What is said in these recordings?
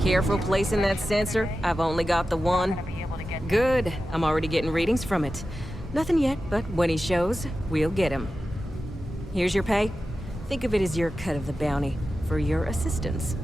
Careful placing that sensor. I've only got the one. Good. I'm already getting readings from it. Nothing yet, but when he shows, we'll get him. Here's your pay. Think of it as your cut of the bounty for your assistance.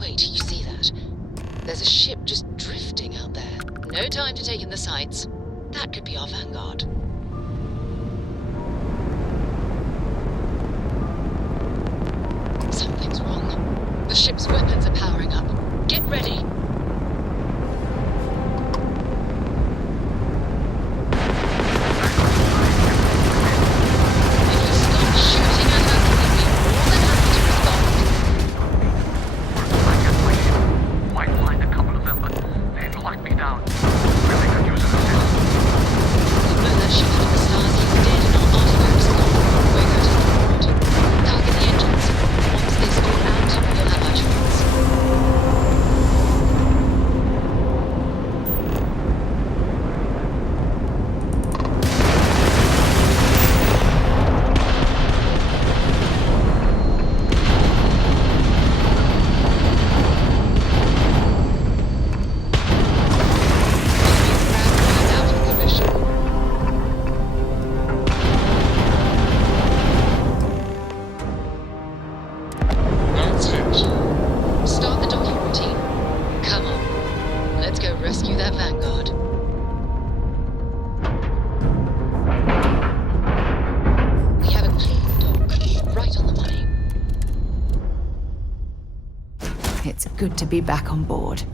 Wait, you see that? There's a ship just drifting out there. No time to take in the sights. That could be our vanguard. Something's wrong. The ship's weapons are powering up. Get ready. It's good to be back on board.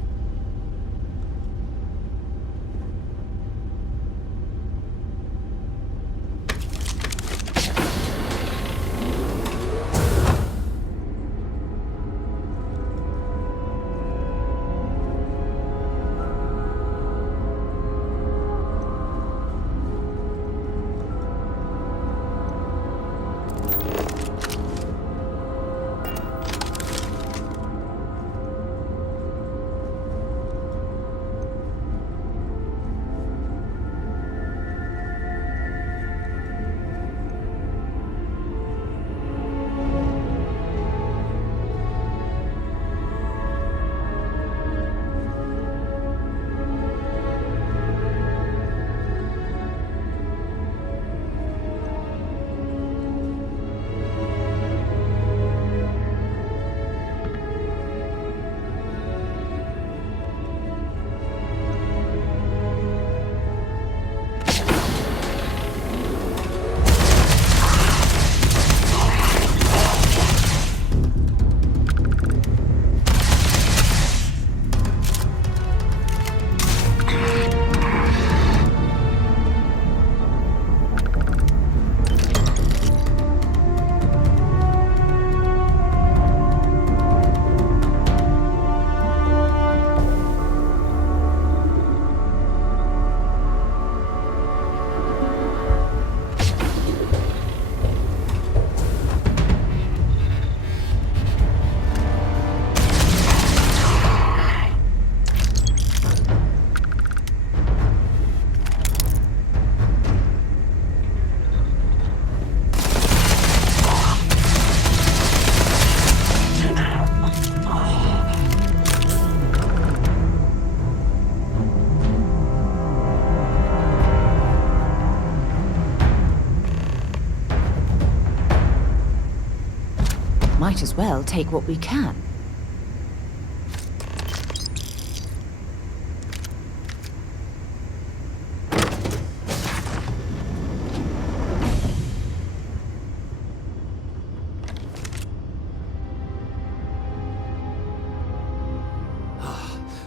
Might as well take what we can.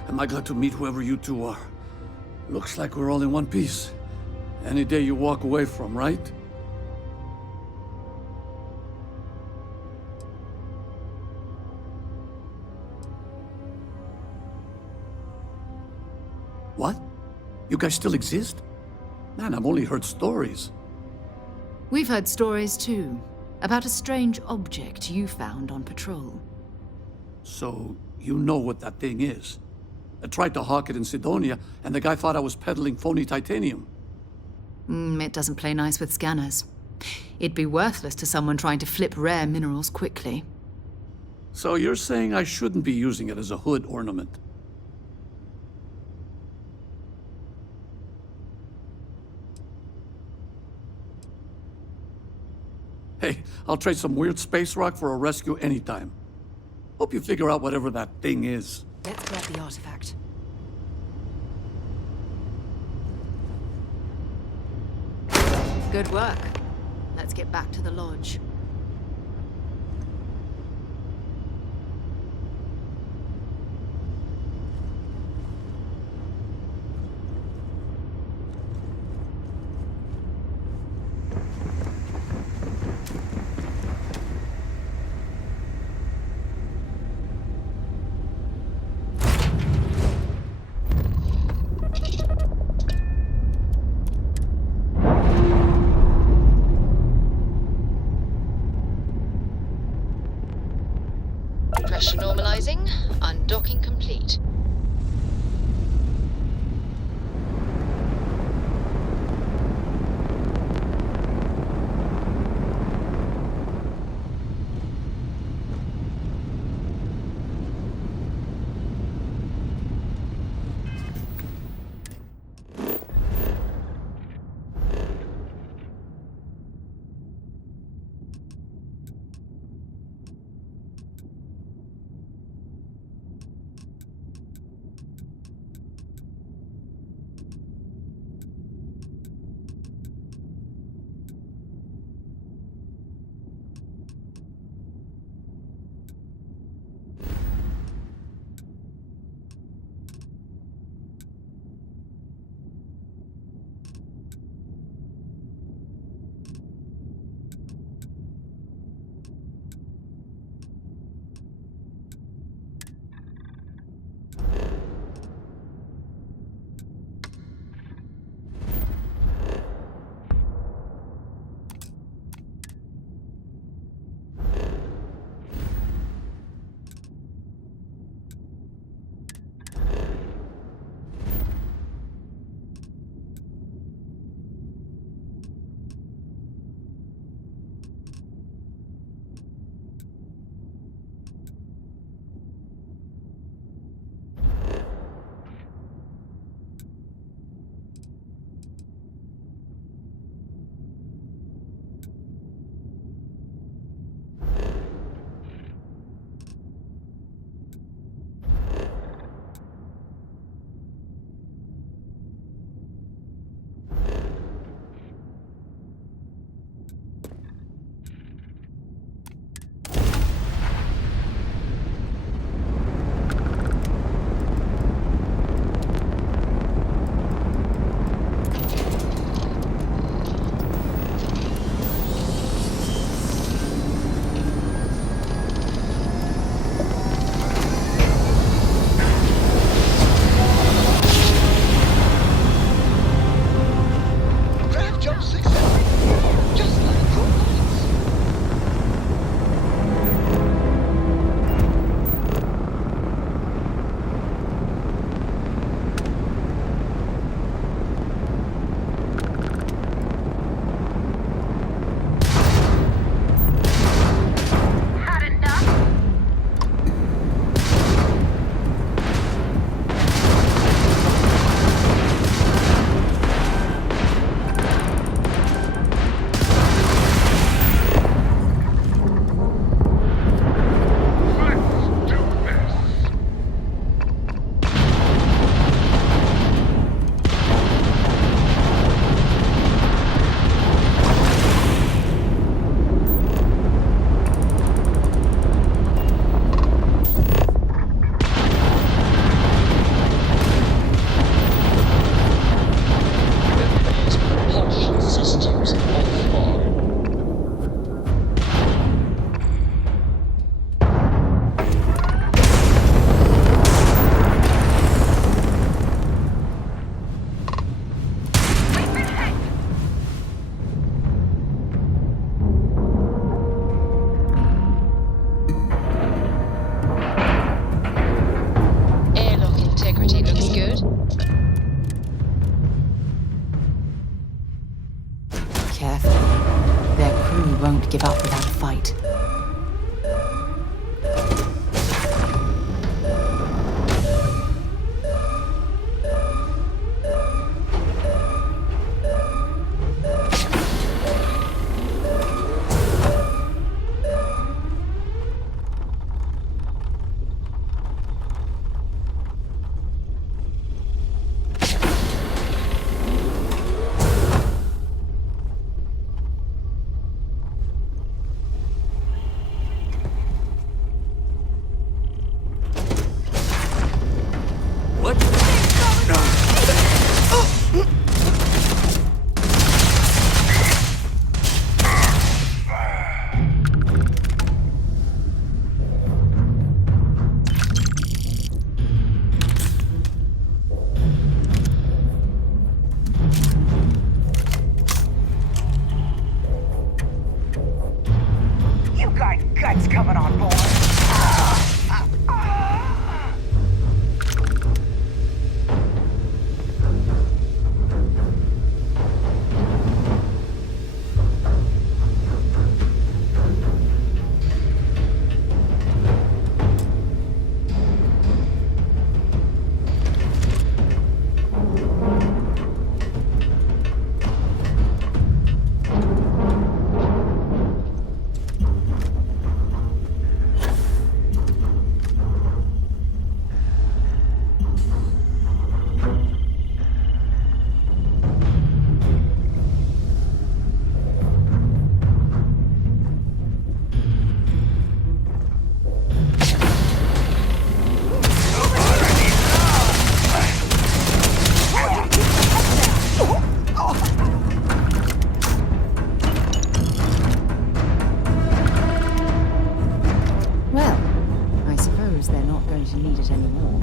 Am I glad to meet whoever you two are. Looks like we're all in one piece. Any day you walk away from, right? What? You guys still exist? Man, I've only heard stories. We've heard stories too, about a strange object you found on patrol. So, you know what that thing is? I tried to hawk it in Sidonia, and the guy thought I was peddling phony titanium. It doesn't play nice with scanners. It'd be worthless to someone trying to flip rare minerals quickly. So you're saying I shouldn't be using it as a hood ornament? Hey, I'll trade some weird space rock for a rescue anytime. Hope you figure out whatever that thing is. Let's grab the artifact. Good work. Let's get back to the lodge. Pressure normalizing. Undocking complete. right. What? You got guts coming on board. Well, I suppose they're not going to need it anymore.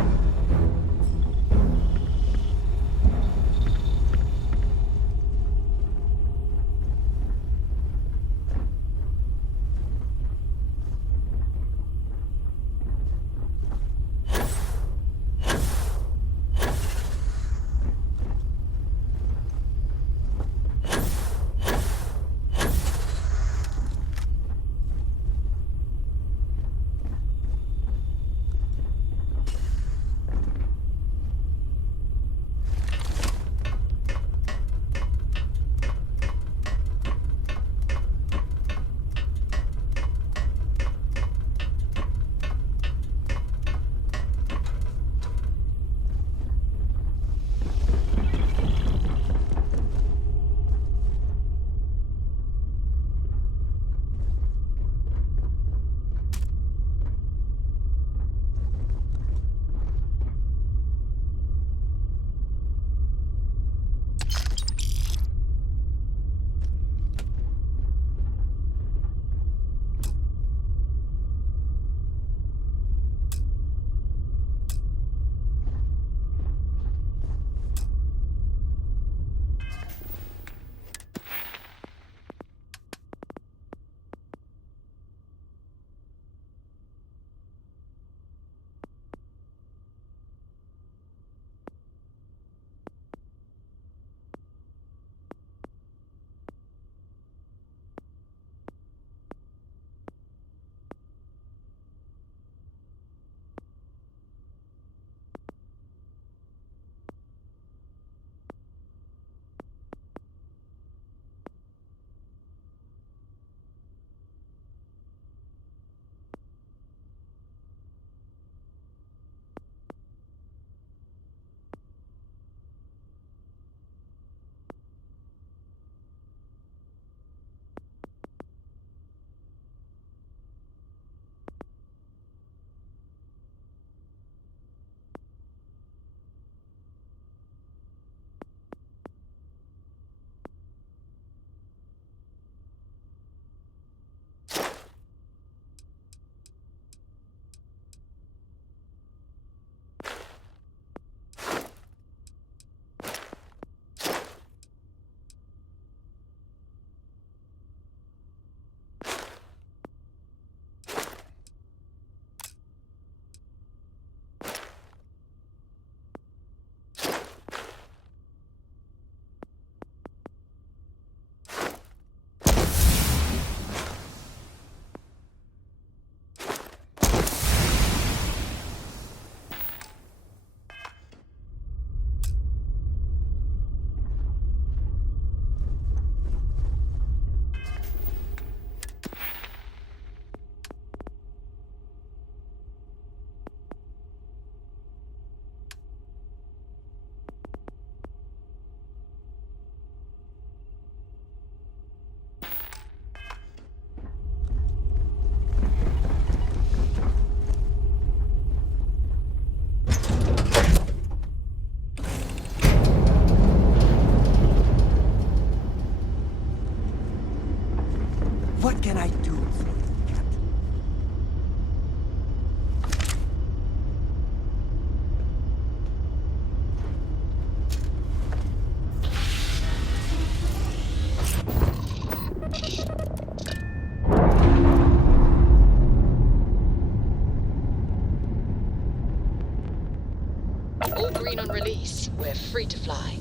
All green on release. We're free to fly.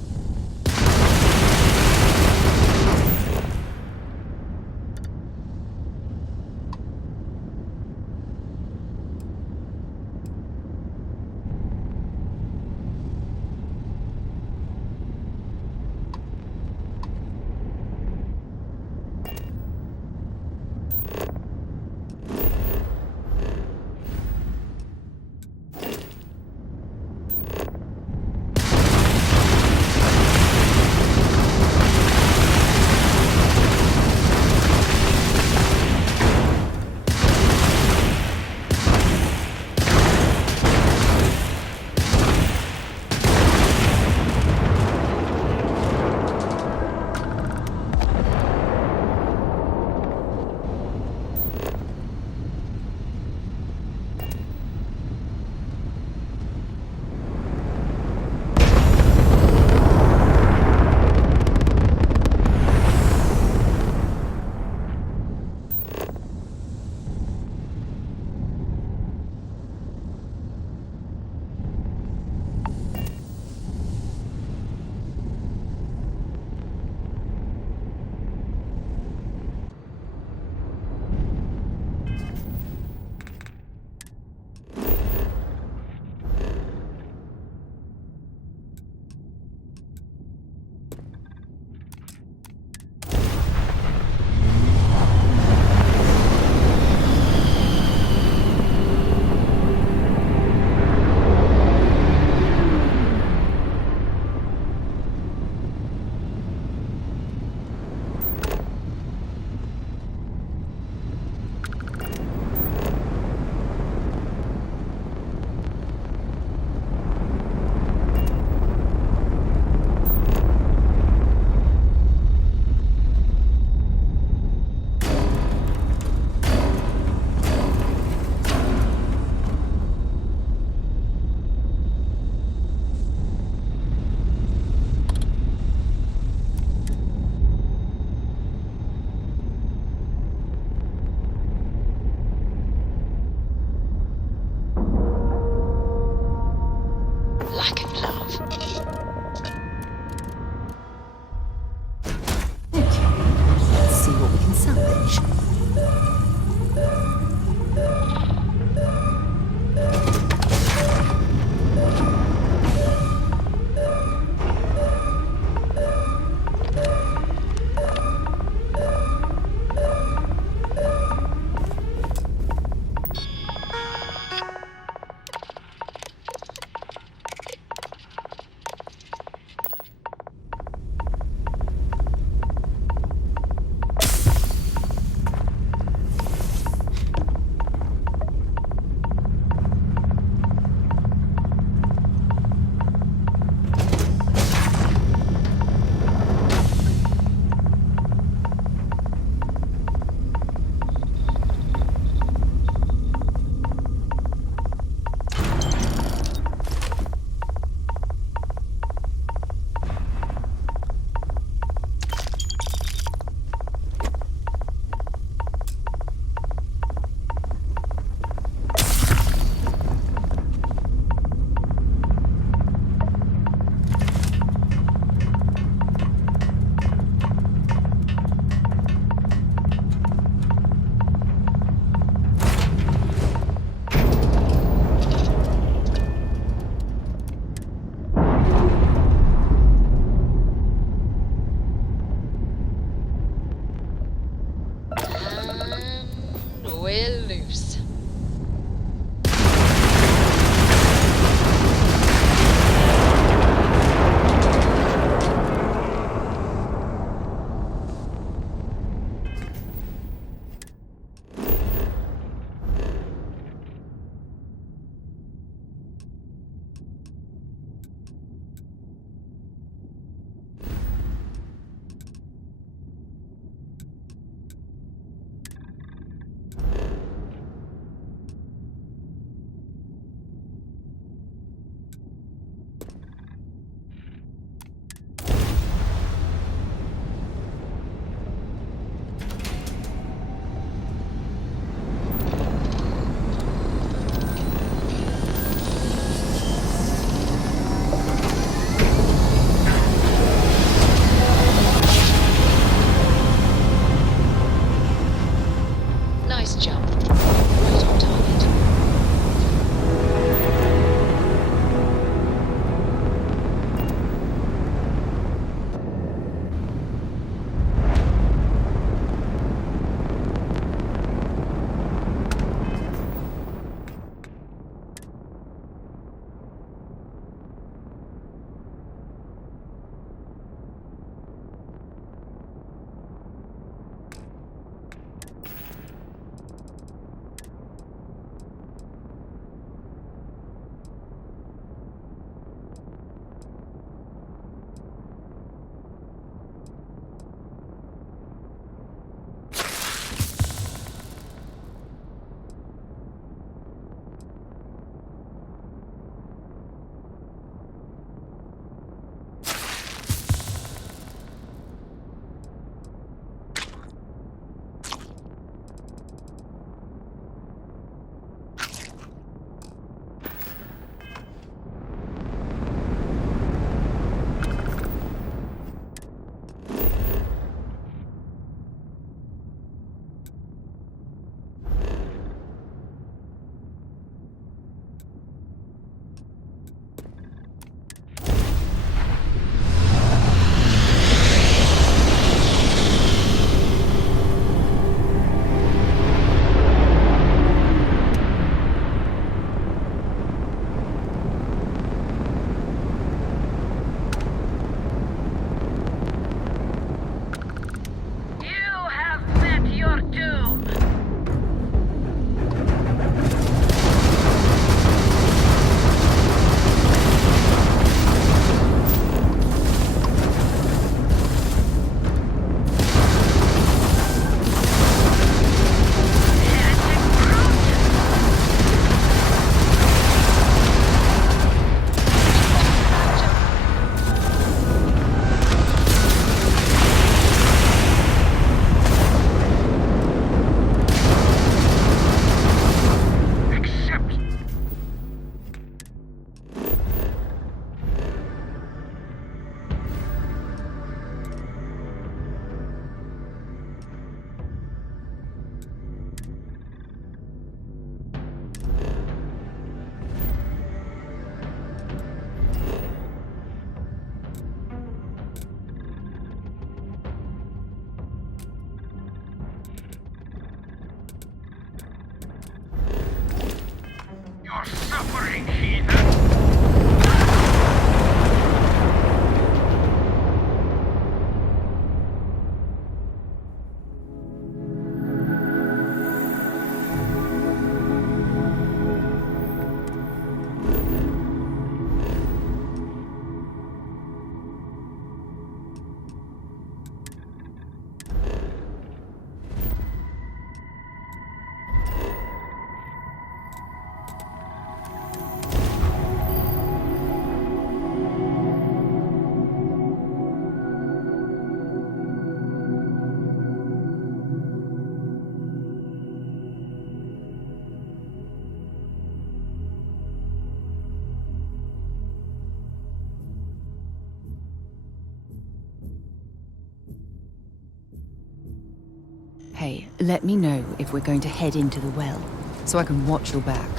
okay, let me know if we're going to head into the well, so I can watch your back.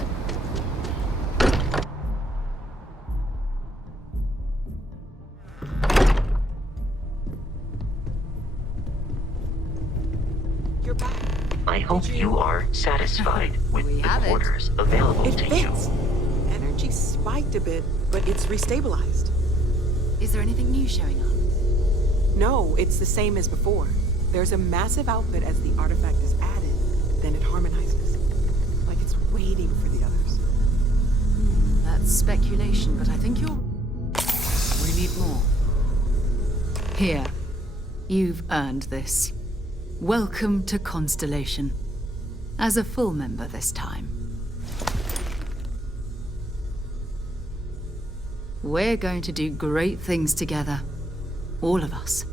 You're back. I hope you are satisfied with We the have it. quarters available It to fits. you. Energy spiked a bit, but it's restabilized. Is there anything new showing up? No, it's the same as before. There's a massive output as the artifact is added, then it harmonizes. Like it's waiting for the others. That's speculation, but I think you're... We need more. Here. You've earned this. Welcome to Constellation. As a full member this time. We're going to do great things together. All of us.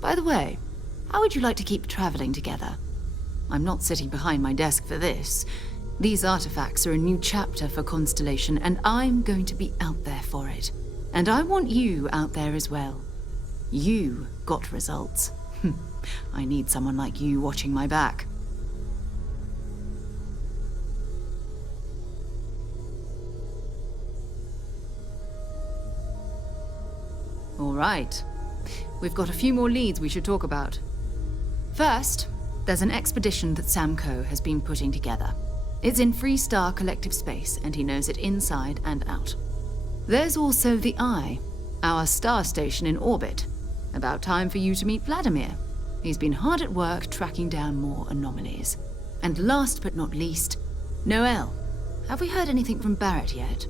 By the way, how would you like to keep traveling together? I'm not sitting behind my desk for this. These artifacts are a new chapter for Constellation, and I'm going to be out there for it. And I want you out there as well. You got results. I need someone like you watching my back. All right. We've got a few more leads we should talk about. First, there's an expedition that Samco has been putting together. It's in Freestar Collective Space, and he knows it inside and out. There's also the Eye, our star station in orbit. About time for you to meet Vladimir. He's been hard at work tracking down more anomalies. And last but not least, Noel. Have we heard anything from Barrett yet?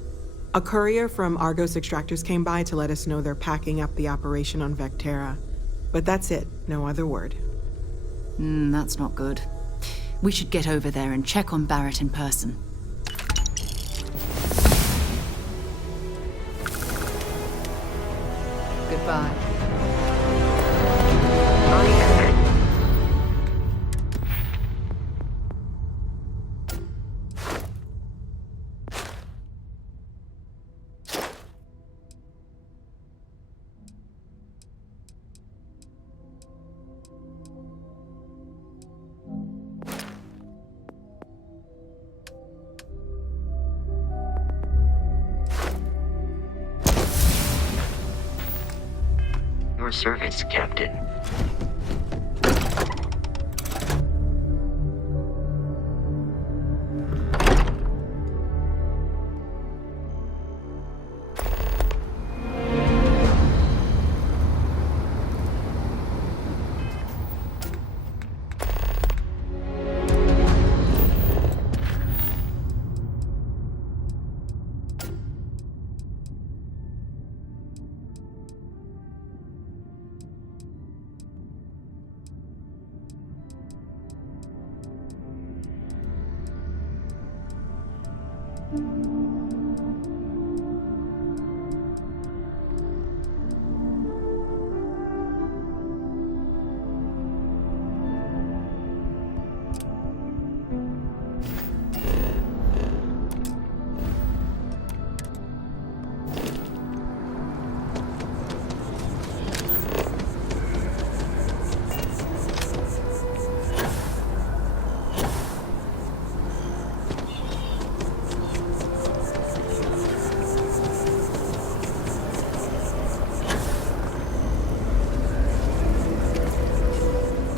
A courier from Argos Extractors came by to let us know they're packing up the operation on Vectera. But that's it, no other word. That's not good. We should get over there and check on Barrett in person. Goodbye. Your service, Captain.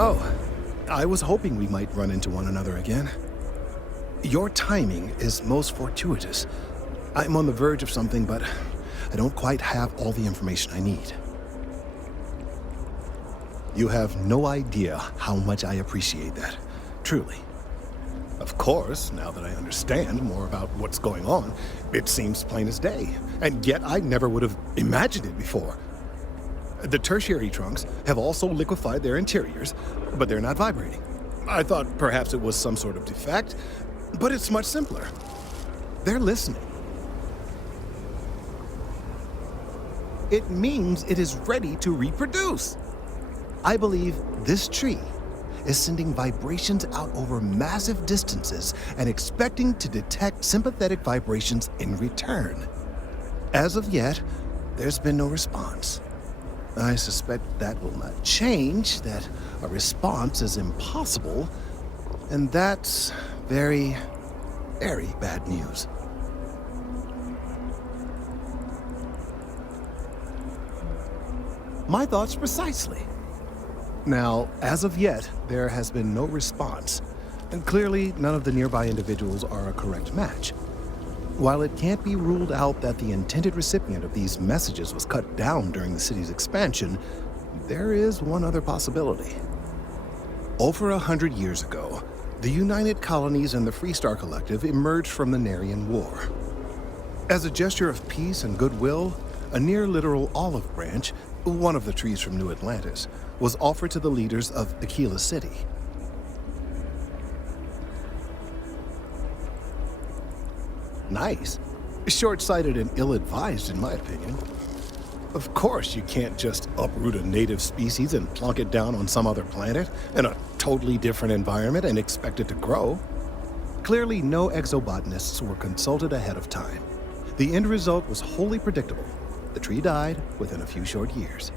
Oh, I was hoping we might run into one another again. Your timing is most fortuitous. I'm on the verge of something, but I don't quite have all the information I need. You have no idea how much I appreciate that, truly. Of course, now that I understand more about what's going on, it seems plain as day, and yet I never would have imagined it before. The tertiary trunks have also liquefied their interiors, but they're not vibrating. I thought perhaps it was some sort of defect, but it's much simpler. They're listening. It means it is ready to reproduce. I believe this tree is sending vibrations out over massive distances and expecting to detect sympathetic vibrations in return. As of yet, there's been no response. I suspect that will not change, that a response is impossible, and that's very, very bad news. My thoughts precisely. Now, as of yet, there has been no response, and clearly none of the nearby individuals are a correct match. While it can't be ruled out that the intended recipient of these messages was cut down during the city's expansion, there is one other possibility. Over 100 years ago, the United Colonies and the Freestar Collective emerged from the Narian War. As a gesture of peace and goodwill, a near-literal olive branch, one of the trees from New Atlantis, was offered to the leaders of Aquila City. Nice. Short-sighted and ill-advised, in my opinion. Of course, you can't just uproot a native species and plunk it down on some other planet in a totally different environment and expect it to grow. Clearly, no exobotanists were consulted ahead of time. The end result was wholly predictable. The tree died within a few short years.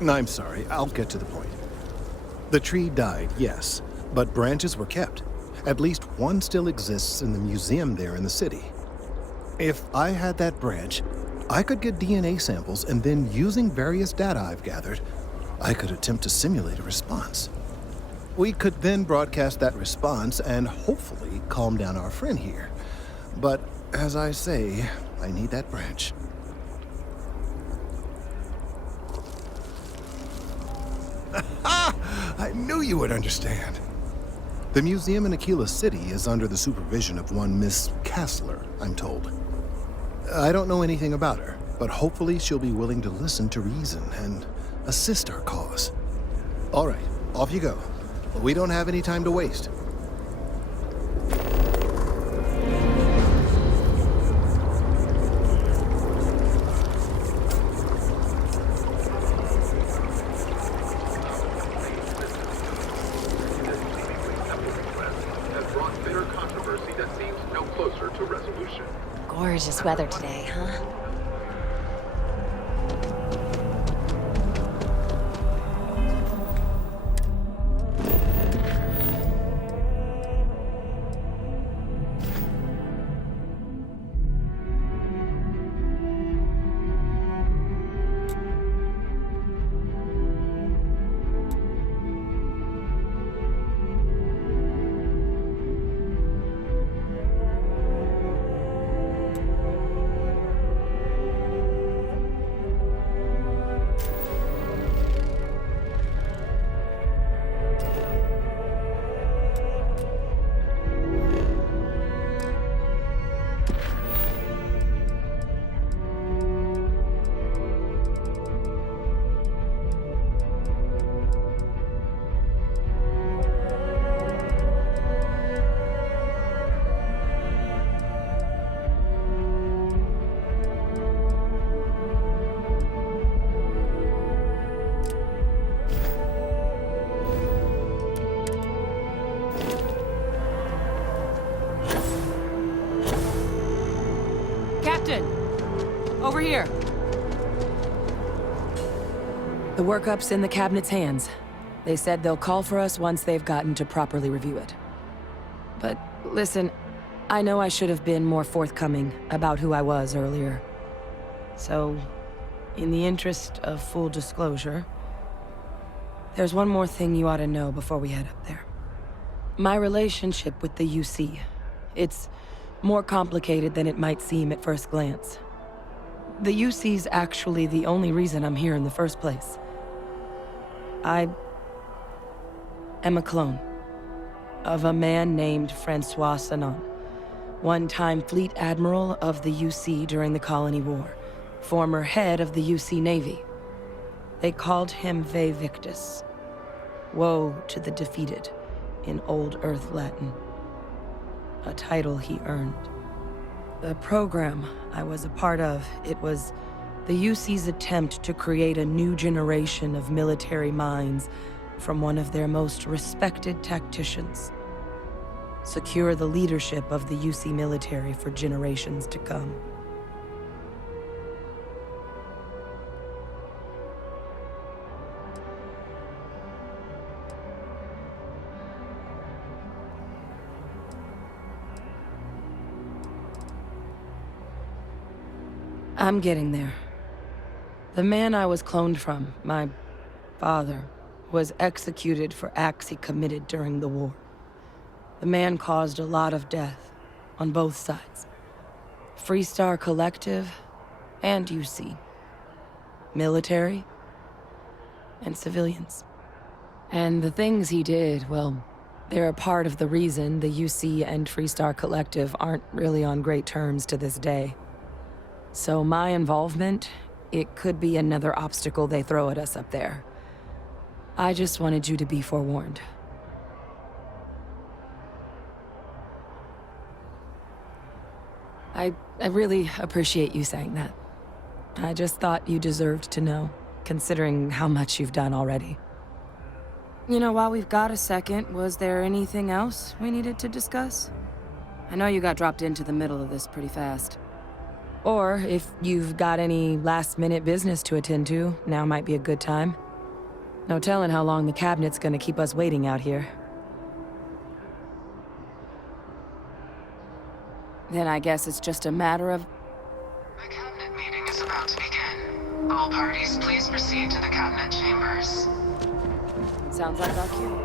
I'm sorry, I'll get to the point. The tree died, yes, but branches were kept. At least one still exists in the museum there in the city. If I had that branch, I could get DNA samples, and then using various data I've gathered, I could attempt to simulate a response. We could then broadcast that response and hopefully calm down our friend here. But as I say, I need that branch. I knew you would understand. The museum in Aquila City is under the supervision of one Miss Castler, I'm told. I don't know anything about her, but hopefully she'll be willing to listen to reason and assist our cause. All right, off you go. We don't have any time to waste. Gorgeous weather today, huh? Over here. The workup's in the cabinet's hands. They said they'll call for us once they've gotten to properly review it. But listen, I know I should have been more forthcoming about who I was earlier. So, in the interest of full disclosure, there's one more thing you ought to know before we head up there. My relationship with the UC. It's more complicated than it might seem at first glance. The UC's actually the only reason I'm here in the first place. I am a clone of a man named Francois Sanon, one-time fleet admiral of the UC during the Colony War, former head of the UC Navy. They called him Ve Victus, woe to the defeated, in Old Earth Latin, a title he earned. The program I was a part of, it was the UC's attempt to create a new generation of military minds from one of their most respected tacticians. secure the leadership of the UC military for generations to come. I'm getting there. The man I was cloned from, my father, was executed for acts he committed during the war. The man caused a lot of death, on both sides. Freestar Collective and UC. Military and civilians. And the things he did, well, they're a part of the reason the UC and Freestar Collective aren't really on great terms to this day. So my involvement, it could be another obstacle they throw at us up there. I just wanted you to be forewarned. I really appreciate you saying that. I just thought you deserved to know, considering how much you've done already. You know, while we've got a second, was there anything else we needed to discuss? I know you got dropped into the middle of this pretty fast. Or, if you've got any last-minute business to attend to, now might be a good time. No telling how long the cabinet's gonna keep us waiting out here. Then I guess it's just a matter of... The cabinet meeting is about to begin. All parties, please proceed to the cabinet chambers. Sounds like our cue.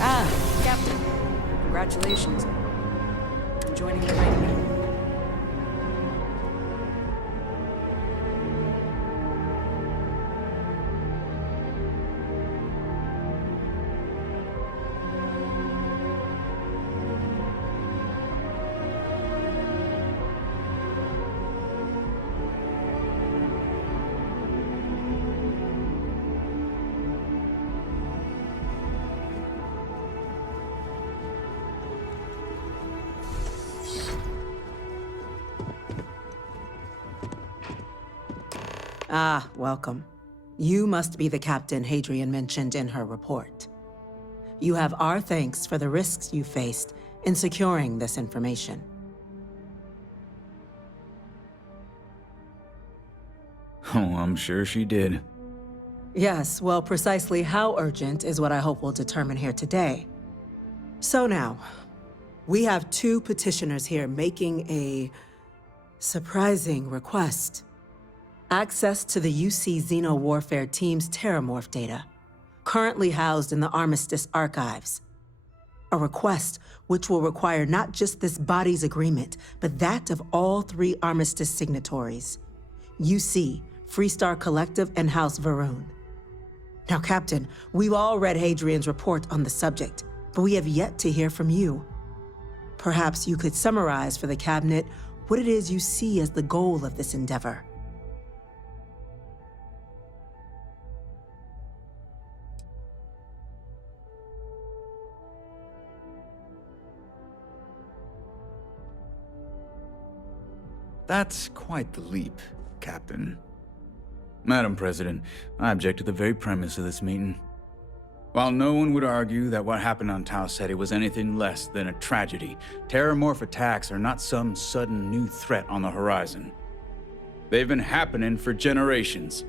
Ah, Captain. Congratulations. I'm joining the rank. Ah, welcome. You must be the captain Hadrian mentioned in her report. You have our thanks for the risks you faced in securing this information. Oh, I'm sure she did. Yes, well, precisely how urgent is what I hope we'll determine here today. So now, we have two petitioners here making a surprising request. Access to the UC Xeno Warfare Team's Terrormorph data, currently housed in the Armistice archives. A request which will require not just this body's agreement, but that of all 3 Armistice signatories. UC, Freestar Collective, and House Varun. Now, Captain, we've all read Hadrian's report on the subject, but we have yet to hear from you. Perhaps you could summarize for the Cabinet what it is you see as the goal of this endeavor. That's quite the leap, Captain. Madam President, I object to the very premise of this meeting. While no one would argue that what happened on Tau Ceti was anything less than a tragedy, Terrormorph attacks are not some sudden new threat on the horizon. They've been happening for generations.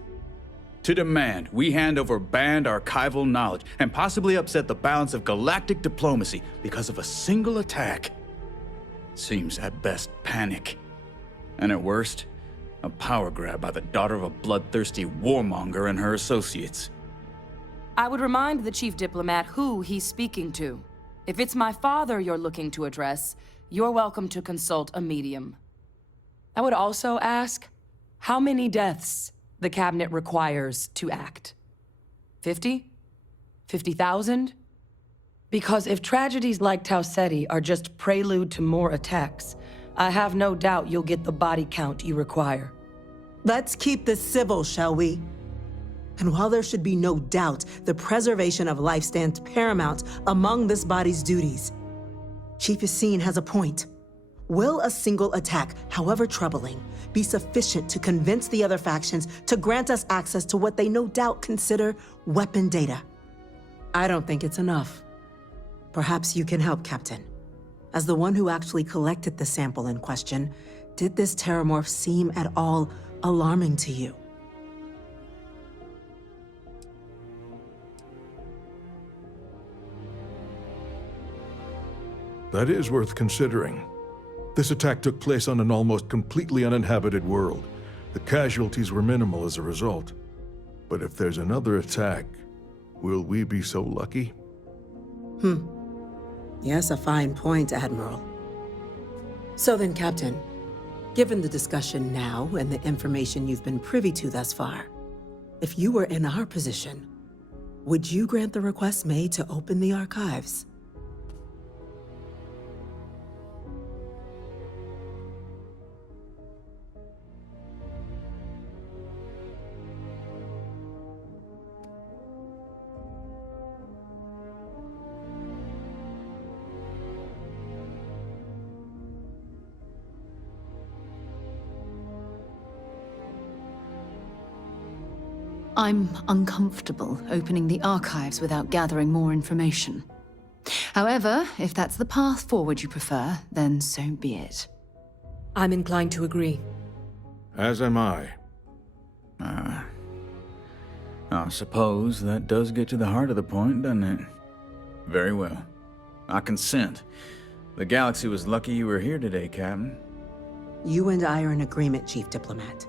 To demand we hand over banned archival knowledge and possibly upset the balance of galactic diplomacy because of a single attack seems at best panic. And at worst, a power grab by the daughter of a bloodthirsty warmonger and her associates. I would remind the chief diplomat who he's speaking to. If it's my father you're looking to address, you're welcome to consult a medium. I would also ask how many deaths the cabinet requires to act. 50? 50,000? Because if tragedies like Tau Ceti are just prelude to more attacks, I have no doubt you'll get the body count you require. Let's keep this civil, shall we? And while there should be no doubt the preservation of life stands paramount among this body's duties, Chief Yassine has a point. Will a single attack, however troubling, be sufficient to convince the other factions to grant us access to what they no doubt consider weapon data? I don't think it's enough. Perhaps you can help, Captain. As the one who actually collected the sample in question, did this Terrormorph seem at all alarming to you? That is worth considering. This attack took place on an almost completely uninhabited world. The casualties were minimal as a result. But if there's another attack, will we be so lucky? Yes, a fine point, Admiral. So then, Captain, given the discussion now and the information you've been privy to thus far, if you were in our position, would you grant the request made to open the archives? I'm uncomfortable opening the archives without gathering more information. However, if that's the path forward you prefer, then so be it. I'm inclined to agree. As am I. I suppose that does get to the heart of the point, doesn't it? Very well. I consent. The galaxy was lucky you were here today, Captain. You and I are in agreement, Chief Diplomat.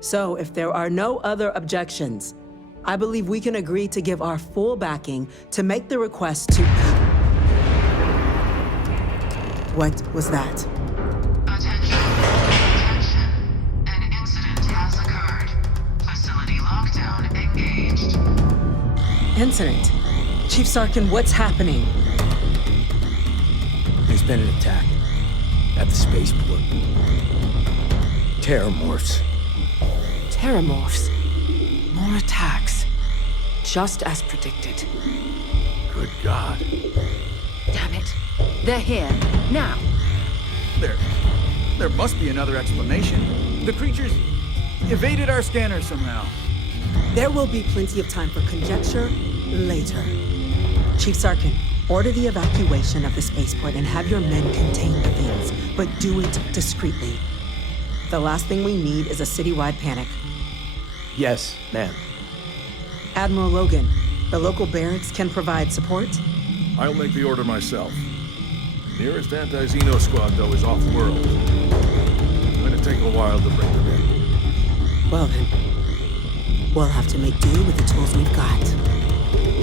So, if there are no other objections, I believe we can agree to give our full backing to make the request to... What was that? Attention. Attention. An incident has occurred. Facility lockdown engaged. Incident? Chief Sarkin, what's happening? There's been an attack at the spaceport. Terrormorphs. Terrormorphs. More attacks. Just as predicted. Good God. Damn it. They're here. Now. There must be another explanation. The creatures evaded our scanner somehow. There will be plenty of time for conjecture later. Chief Sarkin, order the evacuation of the spaceport and have your men contain the things, but do it discreetly. The last thing we need is a citywide panic. Yes, ma'am. Admiral Logan, the local barracks can provide support? I'll make the order myself. Nearest anti-Xeno squad, though, is off-world. It's going to take a while to bring them in. Well then, we'll have to make do with the tools we've got.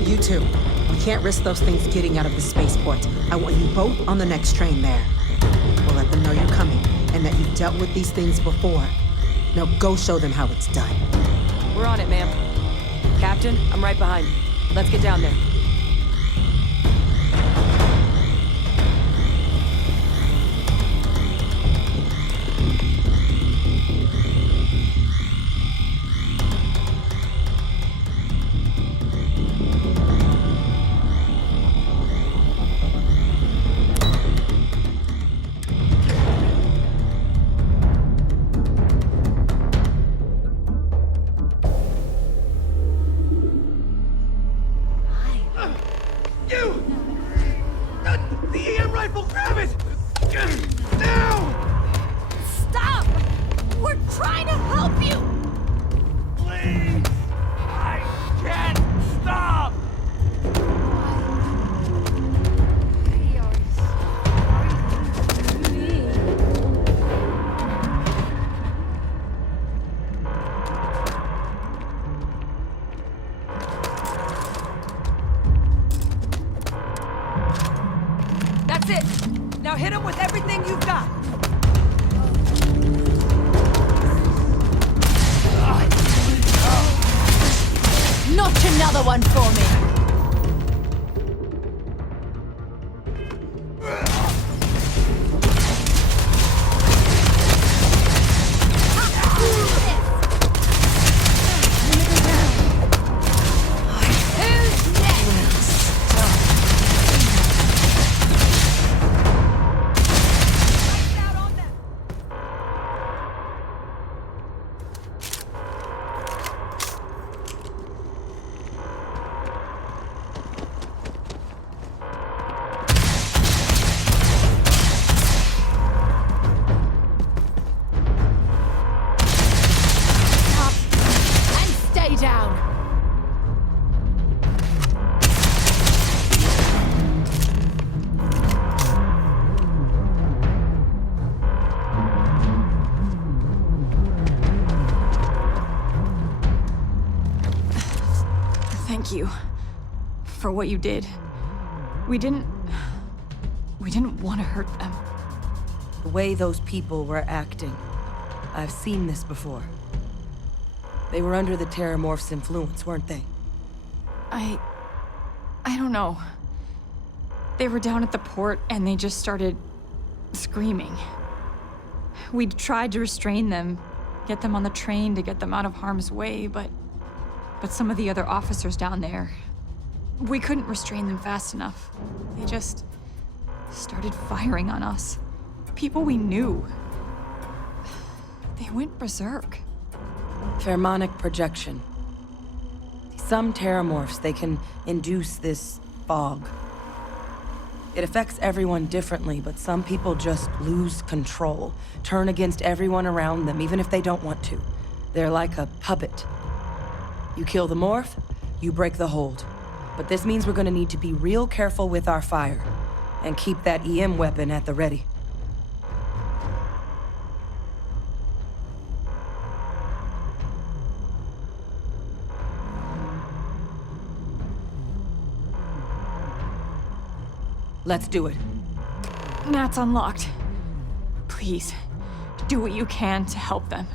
You two, we can't risk those things getting out of the spaceport. I want you both on the next train there. We'll let them know you're coming, and that you've dealt with these things before. Now go show them how it's done. We're on it, ma'am. Captain, I'm right behind you. Let's get down there. That's it. Now hit him with everything you've got. Notch another one for me! for what you did. We didn't want to hurt them. The way those people were acting, I've seen this before. They were under the Terrormorphs' influence, weren't they? I don't know. They were down at the port and they just started screaming. We tried to restrain them, get them on the train to get them out of harm's way, but some of the other officers down there, we couldn't restrain them fast enough. They just started firing on us. People we knew. They went berserk. Pheromonic projection. Some Terrormorphs, they can induce this fog. It affects everyone differently, but some people just lose control, turn against everyone around them, even if they don't want to. They're like a puppet. You kill the morph, you break the hold. But this means we're gonna need to be real careful with our fire, and keep that EM weapon at the ready. Let's do it. Nat's unlocked. Please, do what you can to help them.